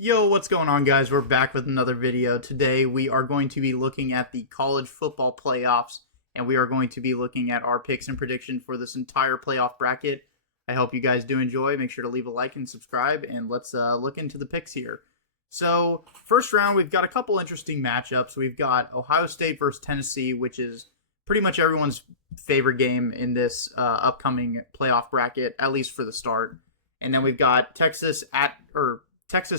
Yo, what's going on, guys? We're back with another video. Today we are going to be looking at the college football playoffs, and we are going to be looking at our picks and prediction for this entire playoff bracket. I hope you guys do enjoy. Make sure to leave a like and subscribe, and let's look into the picks here. So, first round, we've got a couple interesting matchups. We've got Ohio State versus Tennessee, which is pretty much everyone's favorite game in this upcoming playoff bracket, at least for the start. And then we've got Texas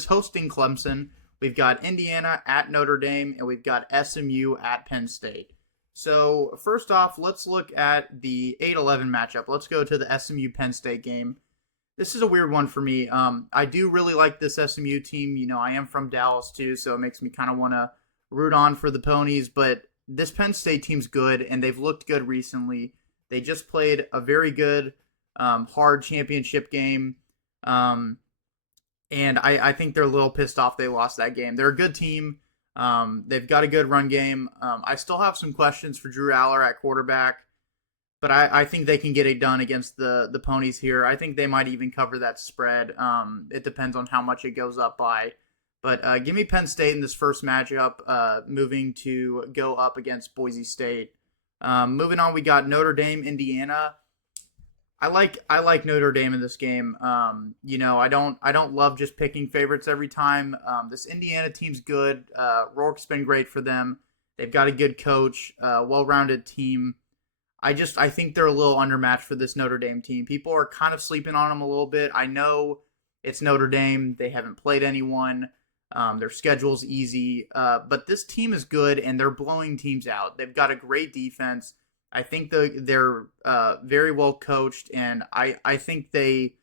hosting Clemson. We've got Indiana at Notre Dame, and we've got SMU at Penn State. So first off, let's look at the 8-11 matchup. Let's go to the SMU Penn State game. This is a weird one for me. I do really like this SMU team. You know, I am from Dallas too, so it makes me kind of want to root on for the Ponies. But this Penn State team's good, and they've looked good recently. They just played a very good, hard championship game. And I think they're a little pissed off they lost that game. They're a good team. They've got a good run game. I still have some questions for Drew Aller at quarterback, but I think they can get it done against the Ponies here. I think they might even cover that spread. It depends on how much it goes up by. But give me Penn State in this first matchup, moving to go up against Boise State. Moving on, we got Notre Dame, Indiana. I like Notre Dame in this game. You know, I don't love just picking favorites every time. This Indiana team's good. Rourke's been great for them. They've got a good coach, well-rounded team. I think they're a little undermatched for this Notre Dame team. People are kind of sleeping on them a little bit. I know it's Notre Dame. They haven't played anyone. Their schedule's easy. But this team is good, and they're blowing teams out. They've got a great defense. I think they're very well coached, and I think they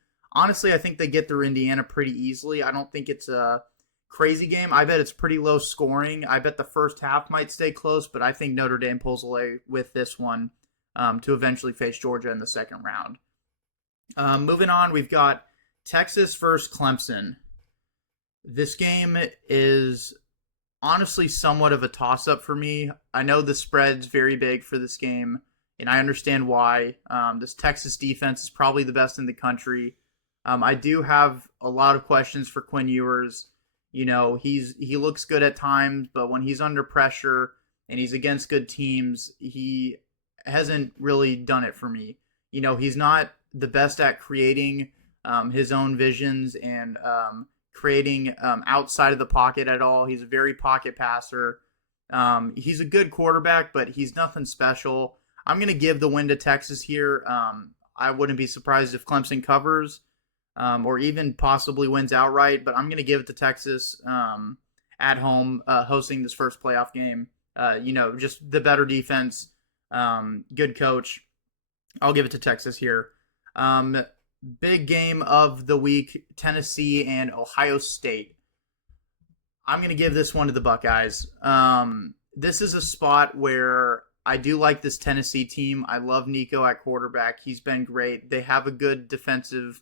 get through Indiana pretty easily. I don't think it's a crazy game. I bet it's pretty low scoring. I bet the first half might stay close, but I think Notre Dame pulls away with this one to eventually face Georgia in the second round. Moving on, we've got Texas versus Clemson. This game is honestly somewhat of a toss-up for me. I know the spread's very big for this game, and I understand why. This Texas defense is probably the best in the country. I do have a lot of questions for Quinn Ewers. You know, he looks good at times, but when he's under pressure and he's against good teams, he hasn't really done it for me. You know, he's not the best at creating his own visions and creating outside of the pocket at all. He's a very pocket passer. He's a good quarterback, but he's nothing special. I'm going to give the win to Texas here. I wouldn't be surprised if Clemson covers or even possibly wins outright, but I'm going to give it to Texas at home, hosting this first playoff game. You know, just the better defense, good coach. I'll give it to Texas here. Big game of the week, Tennessee and Ohio State. I'm going to give this one to the Buckeyes. This is a spot where I do like this Tennessee team. I love Nico at quarterback. He's been great. They have a good defensive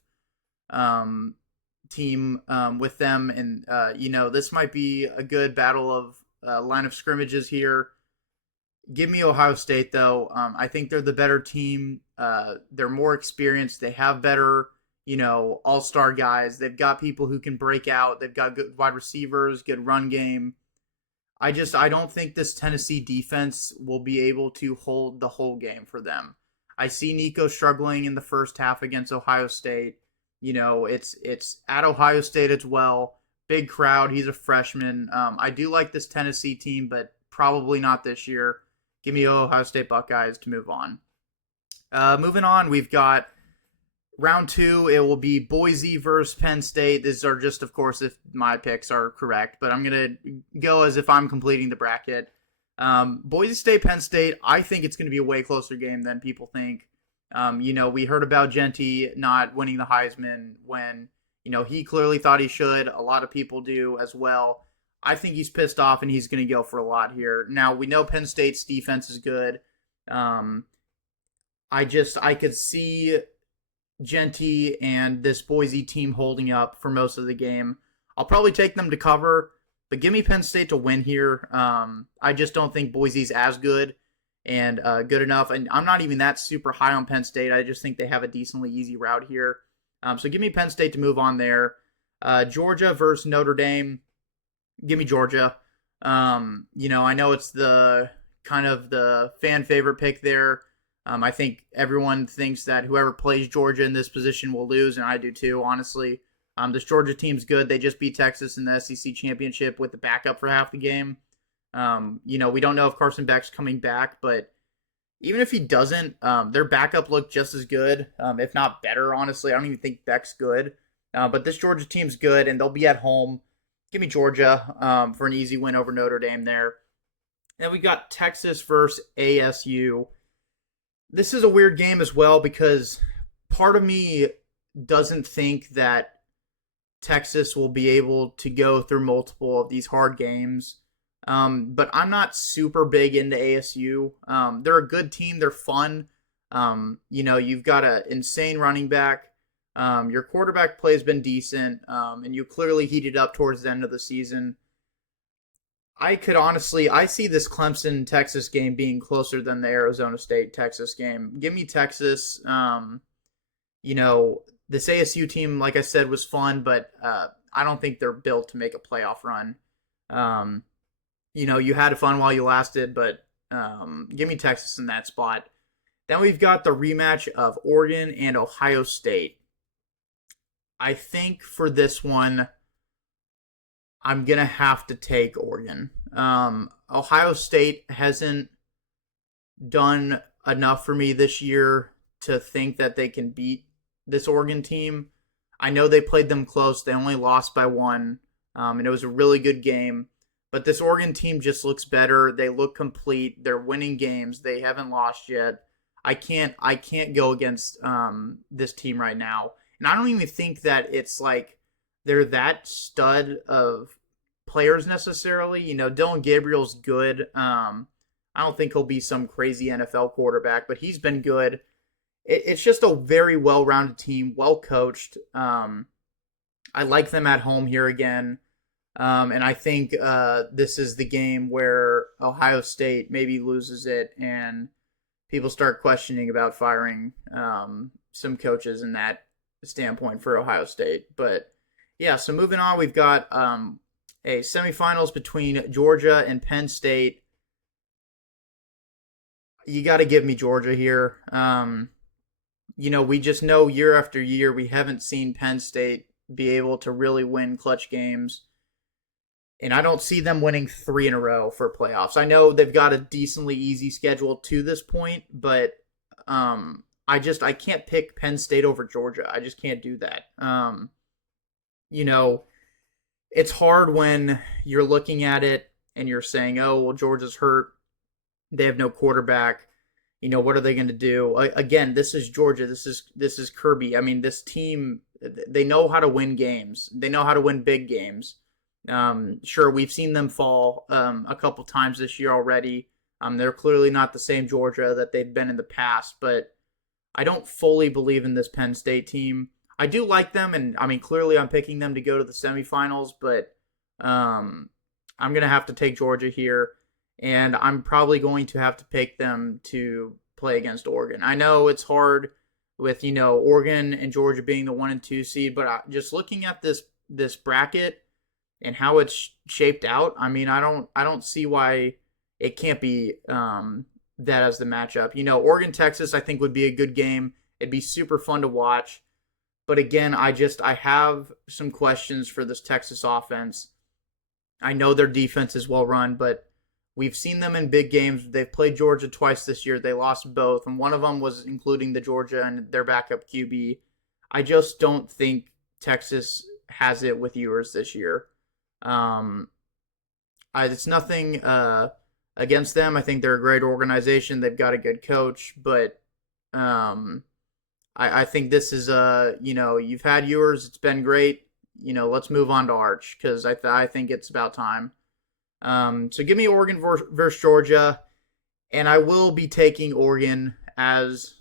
team with them. And, you know, this might be a good battle of line of scrimmages here. Give me Ohio State, though. I think they're the better team. They're more experienced. They have better, you know, all-star guys. They've got people who can break out. They've got good wide receivers, good run game. I don't think this Tennessee defense will be able to hold the whole game for them. I see Nico struggling in the first half against Ohio State. You know, it's at Ohio State as well. Big crowd. He's a freshman. I do like this Tennessee team, but probably not this year. Give me Ohio State Buckeyes to move on. Moving on, we've got round two. It will be Boise versus Penn State. These are just, of course, if my picks are correct, but I'm going to go as if I'm completing the bracket. Boise State, Penn State, I think it's going to be a way closer game than people think. You know, we heard about Genty not winning the Heisman when, you know, he clearly thought he should. A lot of people do as well. I think he's pissed off and he's going to go for a lot here. Now, we know Penn State's defense is good. I could see Genty and this Boise team holding up for most of the game. I'll probably take them to cover, but give me Penn State to win here. I just don't think Boise's as good and good enough. And I'm not even that super high on Penn State. I just think they have a decently easy route here. So give me Penn State to move on there. Georgia versus Notre Dame. Give me Georgia. I know it's the kind of the fan favorite pick there. I think everyone thinks that whoever plays Georgia in this position will lose, and I do too, honestly. This Georgia team's good. They just beat Texas in the SEC championship with the backup for half the game. We don't know if Carson Beck's coming back, but even if he doesn't, their backup looked just as good, if not better, honestly. I don't even think Beck's good. But this Georgia team's good, and they'll be at home. Give me Georgia for an easy win over Notre Dame there. Then we got Texas versus ASU. This is a weird game as well because part of me doesn't think that Texas will be able to go through multiple of these hard games. But I'm not super big into ASU. They're a good team. They're fun. You've got an insane running back. Your quarterback play has been decent, and you clearly heated up towards the end of the season. I see this Clemson Texas game being closer than the Arizona State Texas game. Give me Texas. This ASU team, like I said, was fun, but I don't think they're built to make a playoff run. You had fun while you lasted, but give me Texas in that spot. Then we've got the rematch of Oregon and Ohio State. I think for this one, I'm going to have to take Oregon. Ohio State hasn't done enough for me this year to think that they can beat this Oregon team. I know they played them close. They only lost by one, and it was a really good game. But this Oregon team just looks better. They look complete. They're winning games. They haven't lost yet. I can't go against this team right now. And I don't even think that it's like they're that stud of players necessarily. Dylan Gabriel's good. I don't think he'll be some crazy NFL quarterback, but he's been good. It's just a very well-rounded team, well coached. I like them at home here again. And I think this is the game where Ohio State maybe loses it and people start questioning about firing some coaches in that standpoint for Ohio State. But yeah, so moving on, we've got a semifinals between Georgia and Penn State. You got to give me Georgia here. We just know year after year we haven't seen Penn State be able to really win clutch games. And I don't see them winning 3 in a row for playoffs. I know they've got a decently easy schedule to this point, but I can't pick Penn State over Georgia. I just can't do that. It's hard when you're looking at it and you're saying, "Oh, well, Georgia's hurt. They have no quarterback. What are they going to do?" Again, this is Georgia. This is Kirby. I mean, this team, they know how to win games. They know how to win big games. Sure, we've seen them fall a couple times this year already. They're clearly not the same Georgia that they've been in the past, but I don't fully believe in this Penn State team. I do like them, and I mean, clearly I'm picking them to go to the semifinals, but I'm going to have to take Georgia here, and I'm probably going to have to pick them to play against Oregon. I know it's hard with, Oregon and Georgia being the 1 and 2 seed, but just looking at this bracket and how it's shaped out, I mean, I don't see why it can't be that as the matchup. Oregon Texas I think would be a good game. It'd be super fun to watch. But again, I have some questions for this Texas offense. I know their defense is well run, but we've seen them in big games. They've played Georgia twice this year. They lost both, and one of them was including the Georgia and their backup QB. I just don't think Texas has it with Ewers this year. It's nothing against them. I think they're a great organization. They've got a good coach, but I think this is you've had yours. It's been great. Let's move on to Arch because I think it's about time. So give me Oregon versus Georgia, and I will be taking Oregon as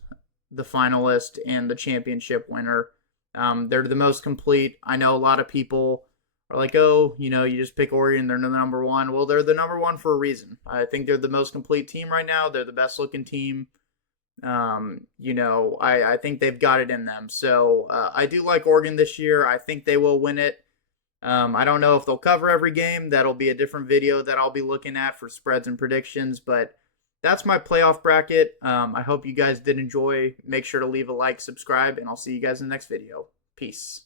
the finalist and the championship winner. They're the most complete. I know a lot of people are like, oh, you just pick Oregon. They're the number one. Well, they're the number one for a reason. I think they're the most complete team right now. They're the best looking team. I think they've got it in them. So I do like Oregon this year. I think they will win it. I don't know if they'll cover every game. That'll be a different video that I'll be looking at for spreads and predictions. But that's my playoff bracket. I hope you guys did enjoy. Make sure to leave a like, subscribe, and I'll see you guys in the next video. Peace.